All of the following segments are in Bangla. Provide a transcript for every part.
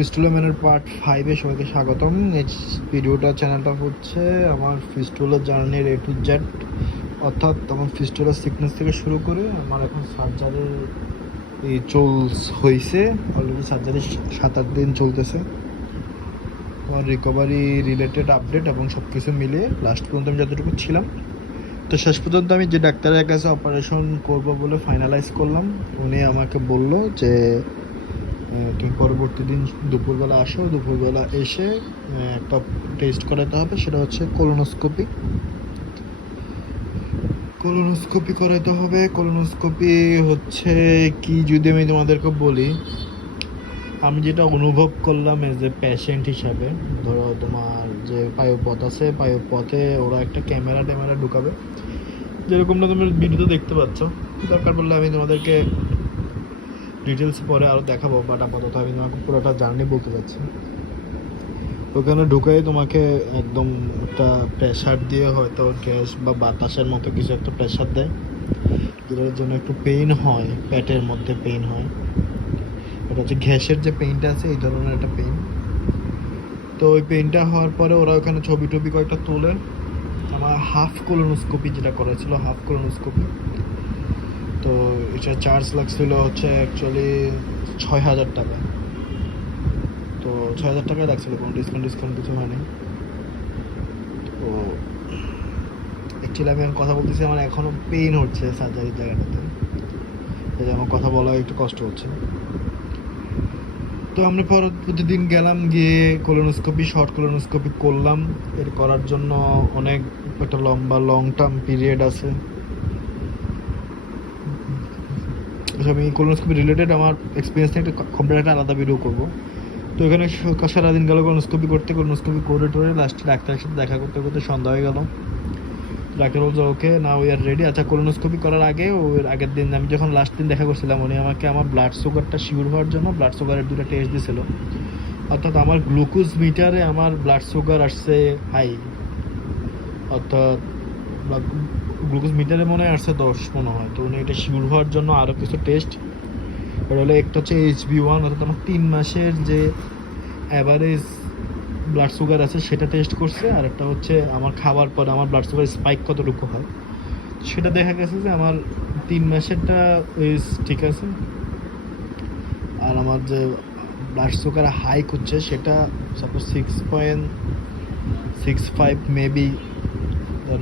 ফিস্টুলা ম্যানের পার্ট 5-এ সবাইকে স্বাগতম। এই ভিডিওটা চ্যানেলটা হচ্ছে আমার ফিস্টুলা জার্নির A to Z, অর্থাৎ আমার ফিস্টুলা সিকনেস থেকে শুরু করে আমার এখন সার্জারি হয়েছে। অলরেডি সার্জারি 7-8 দিন চলতেছে। আমার রিকভারি রিলেটেড আপডেট এবং সব কিছু মিলিয়ে লাস্ট পর্যন্ত আমি যতটুকু ছিলাম, তো শেষ পর্যন্ত আমি যে ডাক্তারের কাছে অপারেশন করব বলে ফাইনালাইজ করলাম, উনি আমাকে বলল যে তুমি পরবর্তী দিন দুপুরবেলা আসো, দুপুরবেলা এসে একটা টেস্ট করাতে হবে, সেটা হচ্ছে কোলোনোস্কোপি করাতে হবে। কোলোনোস্কোপি হচ্ছে কি, যদি আমি তোমাদেরকে বলি, আমি যেটা অনুভব করলাম এজ এ পেশেন্ট হিসাবে, ধরো তোমার যে পায়ুপথ আছে, পায়ুপথে ওরা একটা ক্যামেরা ঢুকাবে, যেরকমটা তুমি ভিডিওতে দেখতে পাচ্ছ। দরকার পড়লে আমি তোমাদেরকে ডিটেলস পরে আরও দেখাবো, বাট আপাতত আমি তোমাকে পুরোটা জার্নি বলতে যাচ্ছি। ওখানে ঢুকাই তোমাকে একদম একটা প্রেশার দিয়ে, হয়তো গ্যাস বা বাতাসের মতো কিছু একটা প্রেশার দেয়, যেটার জন্য একটু পেইন হয়, পেটের মধ্যে পেইন হয়। এটা হচ্ছে গ্যাসের যে পেইনটা আছে, এই ধরনের একটা পেইন। তো ওই পেইনটা হওয়ার পরে ওরা ওখানে ছবি টবি কয়েকটা তোলে। আমার হাফ কোলোনোস্কোপি যেটা করেছিল, হাফ কোলোনোস্কোপি, তো এটা চার্জ লাগছিল হচ্ছে অ্যাকচুয়ালি 6,000 টাকা। তো 6,000 টাকায় লাগছিল, কোনো ডিসকাউন্ট কিছু হয়নি। তো অ্যাকচুয়ালি আমি কথা বলতেছি, আমার এখনও পেইন হচ্ছে সার্জারির জায়গাটাতে, এই যে আমার কথা বলা একটু কষ্ট হচ্ছে। তো আমরা প্রতিদিন গেলাম, গিয়ে শর্ট কোলোনোস্কোপি করলাম। এর করার জন্য অনেক একটা লং টার্ম পিরিয়ড আছে। আমি কোলোনোস্কোপি রিলেটেড আমার এক্সপিরিয়েন্স নিয়ে একটা কমপ্লিট একটা আলাদা ভিডিও করবো। তো এখানে সারাদিন গেল কোলোনোস্কোপি করে টোরে লাস্টে ডাক্তারের সাথে দেখা করতে করতে সন্ধ্যা হয়ে গেল। ডাক্তার বলছে ওকে না, উই আর রেডি। আচ্ছা, কোলোনোস্কোপি করার আগে, ওর আগের দিন আমি যখন লাস্ট দিন দেখা করছিলাম, উনি আমাকে আমার ব্লাড সুগারটা শিওর হওয়ার জন্য ব্লাড সুগারের 2টা টেস্ট দিয়েছিল। অর্থাৎ আমার গ্লুকোজ মিটারে আমার ব্লাড সুগার আসছে হাই, অর্থাৎ গ্লুকোজ মিটারে মনে হয় আসছে 10 মনে হয়। তো উনি এটা শিওর হওয়ার জন্য আরও কিছু টেস্ট, এটা হলো একটা হচ্ছে HB1, অর্থাৎ আমার 3 মাসের যে অ্যাভারেজ ব্লাড সুগার আছে সেটা টেস্ট করছে। আর একটা হচ্ছে আমার খাওয়ার পরে আমার ব্লাড সুগার স্পাইক কতটুকু হয়, সেটা দেখা গেছে যে আমার 3 মাসেরটা ইজ ঠিক আছে। আর আমার যে ব্লাড সুগার হাই করছে সেটা সাপোজ 6.65 মেবি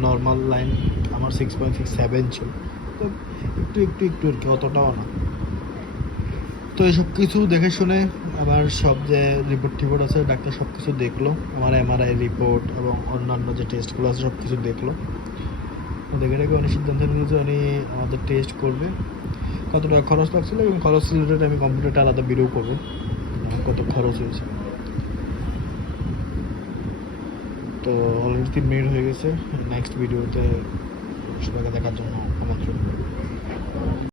নর্মাল লাইন, আমার 6.67 ছিল। তো একটু আর কি, অতটাও না। তো এইসব কিছু দেখে শুনে আমার সব যে রিপোর্ট আছে, ডাক্তার সব কিছু দেখলো, আমার MRI রিপোর্ট এবং অন্যান্য যে টেস্টগুলো আছে সব কিছু দেখলো। দেখে উনি সিদ্ধান্ত নিল যে উনি আমাদের টেস্ট করবে। কত টাকা খরচ লাগছিল এবং খরচ রিলেটেড আমি কম্পিউটারটা আলাদা ভিডিও করবো, কত খরচ হয়েছে। তো অলরেডি 3 মিনিট হয়ে গেছে। নেক্সট ভিডিওতে সবাইকে দেখার জন্য আমন্ত্রণ।